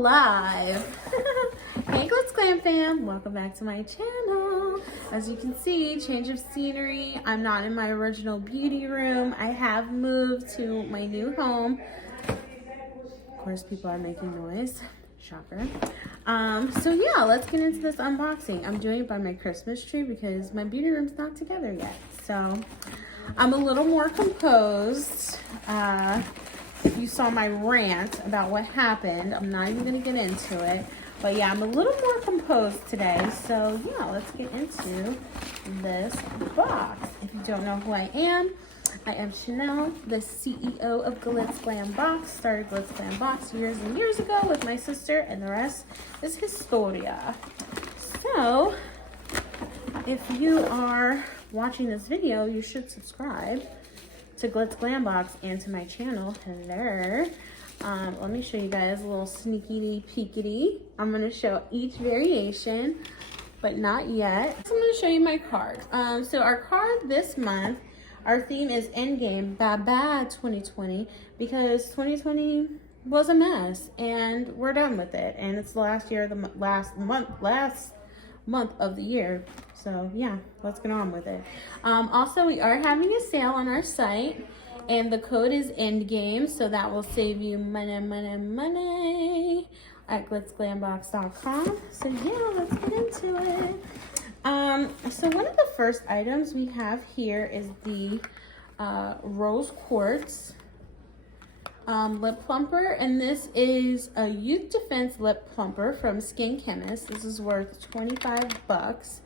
live. Hey Glitz Glam fam, welcome back to my channel. As you can see, change of scenery. I'm not in my original beauty room. I have moved to my new home. Of course, people are making noise. Shocker. So yeah, let's get into this unboxing. I'm doing it by my Christmas tree because my beauty room's not together yet. So I'm a little more composed. If you saw my rant about what happened, I'm not even gonna get into it. But yeah, I'm a little more composed today. So yeah, let's get into this box. If you don't know who I am Chanelle, the CEO of Glitzglambox. Started Glitzglambox years and years ago with my sister, and the rest is historia. So if you are watching this video, you should subscribe to Glitzglambox and to my channel. Hello. Let me show you guys a little sneaky peekity. I'm going to show each variation, but not yet. So I'm going to show you my card. So our card this month, our theme is Endgame, bad 2020, because 2020 was a mess and we're done with it. And it's the last year, last month of the year. So yeah, let's get on with it. Also, we are having a sale on our site, and the code is Endgame, so that will save you money at glitzglambox.com. So yeah, let's get into it. So one of the first items we have here is the Rose Quartz lip plumper, and this is a Youth Defense lip plumper from Skin Chemist. This is worth 25 bucks.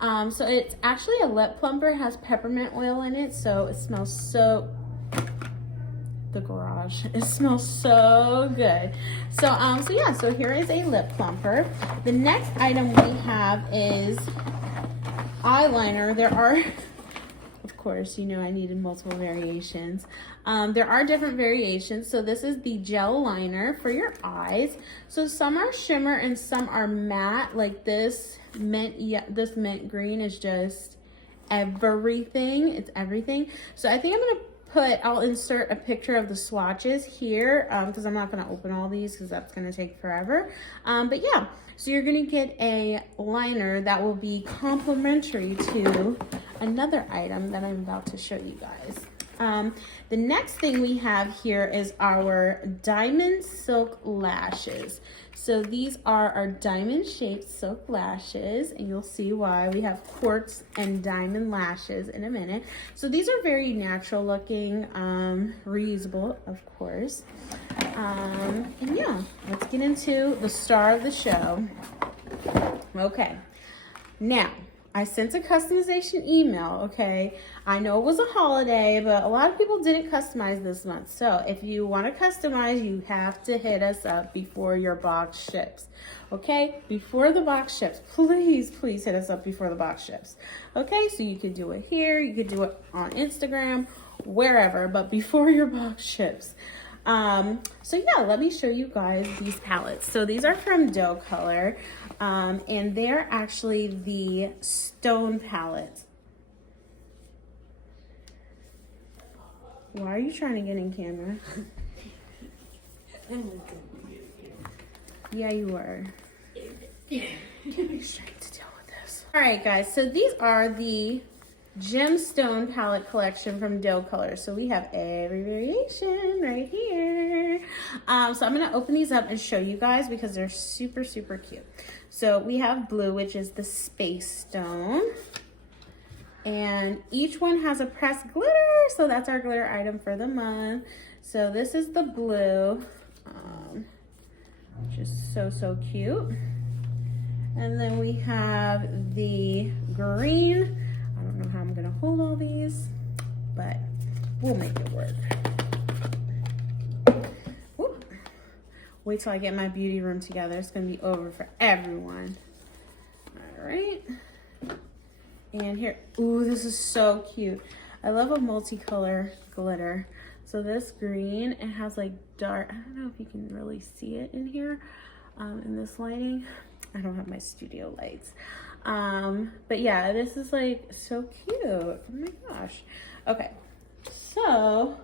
So it's actually a lip plumper. It has peppermint oil in it, so it smells so it smells so good. So yeah, so here is a lip plumper. The next item we have is eyeliner. There are, of course, you know I needed multiple variations. There are different variations. So this is the gel liner for your eyes. So some are shimmer and some are matte, like this mint. Yeah, this mint green is just everything. It's everything. So I think I'm gonna I'll insert a picture of the swatches here because I'm not going to open all these because that's going to take forever. But yeah, so you're going to get a liner that will be complementary to another item that I'm about to show you guys. The next thing we have here is our diamond silk lashes. So these are our diamond shaped silk lashes, and you'll see why. We have quartz and diamond lashes in a minute. So these are very natural looking, reusable, of course. And yeah, let's get into the star of the show. Okay, now I sent a customization email, okay? I know it was a holiday, but a lot of people didn't customize this month. So if you want to customize, you have to hit us up before your box ships, okay? Before the box ships, please hit us up before the box ships, okay? So you could do it here, you could do it on Instagram, wherever, but before your box ships. So yeah, let me show you guys these palettes. So these are from Doe Color, and they're actually the stone palettes. Why are you trying to get in camera? Yeah, you were. He's trying to deal with this. All right, guys, so these are the Gemstone palette collection from Doe Color. So we have every variation right here. So I'm gonna open these up and show you guys because they're super cute. So we have blue, which is the Space Stone, and each one has a pressed glitter. So that's our glitter item for the month. So this is the blue, which is so cute. And then we have the green. I don't know how I'm gonna hold all these, but we'll make it work. Whoop. Wait till I get my beauty room together. It's gonna be over for everyone. All right. And here, ooh, this is so cute. I love a multicolor glitter. So this green, it has like dark, I don't know if you can really see it in here, in this lighting. I don't have my studio lights. But yeah, this is like so cute. Oh my gosh. Okay, so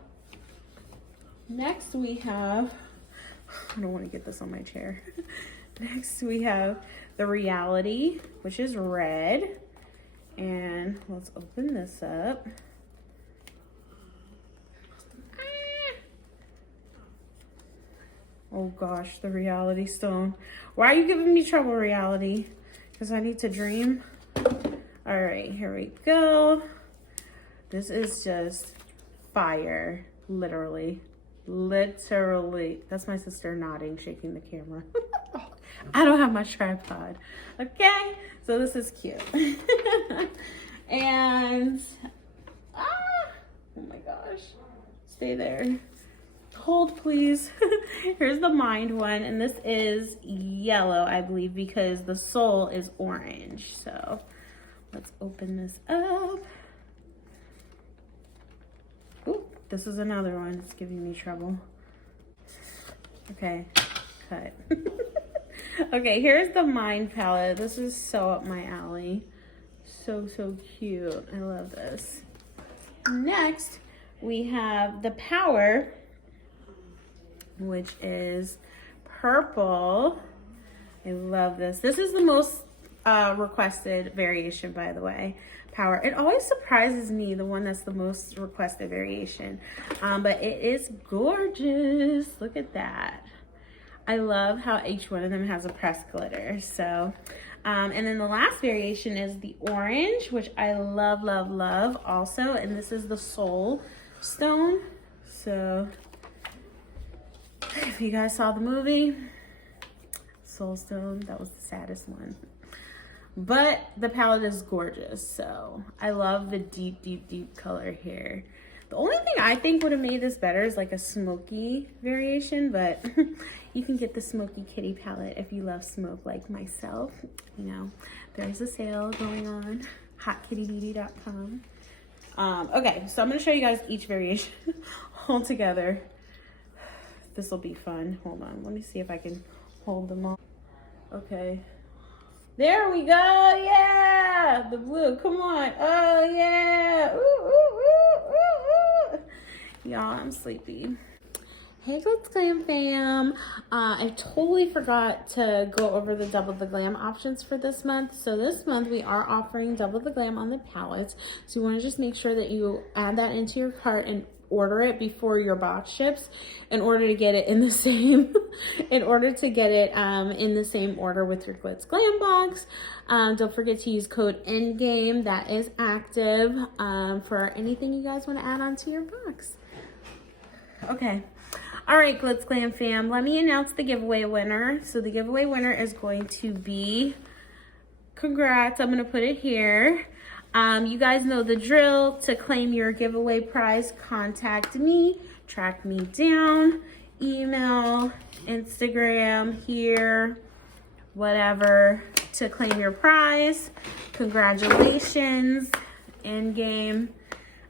next we have I don't want to get this on my chair. Next we have the Reality, which is red. And let's open this up. Oh gosh, the Reality Stone. Why are you giving me trouble, Reality? Because I need to dream. All right, here we go. This is just fire, literally. Literally. That's my sister nodding, shaking the camera. I don't have my tripod. Okay, so this is cute. And, oh my gosh. Stay there. Hold, please. Here's the Mind one, and this is yellow, I believe, because the soul is orange. So let's open this up. Ooh, this is another one. It's giving me trouble. Okay, cut. Okay, here's the Mind palette. This is so up my alley. So cute. I love this. Next, we have the Power, which is purple. I love this. This is the most requested variation, by the way. Power. It always surprises me, the one that's the most requested variation. But it is gorgeous. Look at that. I love how each one of them has a pressed glitter. So, and then the last variation is the orange, which I love also. And this is the Soul Stone. So, if you guys saw the movie, Soul Stone, that was the saddest one. But the palette is gorgeous, so I love the deep color here. The only thing I think would have made this better is like a smoky variation, but you can get the Smoky Kitty palette if you love smoke like myself. You know, there's a sale going on, hotkittybeauty.com. Okay, so I'm gonna show you guys each variation all together. This will be fun. Hold on, let me see if I can hold them all. Okay. There we go, yeah! The blue, come on. Oh, yeah! Ooh, ooh, ooh, ooh, ooh. Y'all, I'm sleepy. Hey, Glitzglam fam. I totally forgot to go over the Double the Glam options for this month. So this month we are offering Double the Glam on the palettes. So you want to just make sure that you add that into your cart and order it before your box ships in order to get it in the same in the same order with your Glitzglambox. Don't forget to use code ENDGAME. That is active for anything you guys want to add onto your box. Okay. All right, Glitzglam fam, let me announce the giveaway winner. So the giveaway winner is going to be, congrats, I'm gonna put it here. You guys know the drill. To claim your giveaway prize, contact me, track me down, email, Instagram, here, whatever, to claim your prize. Congratulations, Endgame.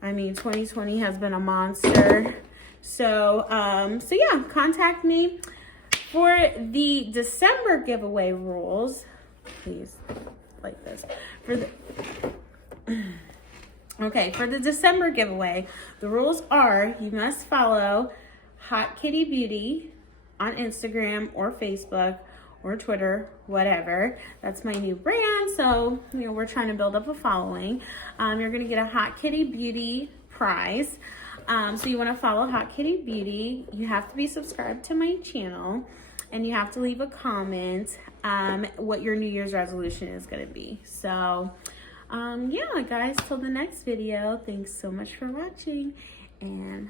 I mean, 2020 has been a monster. So yeah, contact me. For the December giveaway rules, please, like this. Okay, for the December giveaway, the rules are you must follow Hot Kitty Beauty on Instagram or Facebook or Twitter, whatever. That's my new brand, so you know we're trying to build up a following. You're gonna get a Hot Kitty Beauty prize. So you want to follow Hot Kitty Beauty. You have to be subscribed to my channel, and you have to leave a comment what your New Year's resolution is going to be. So yeah, guys, till the next video, thanks so much for watching, and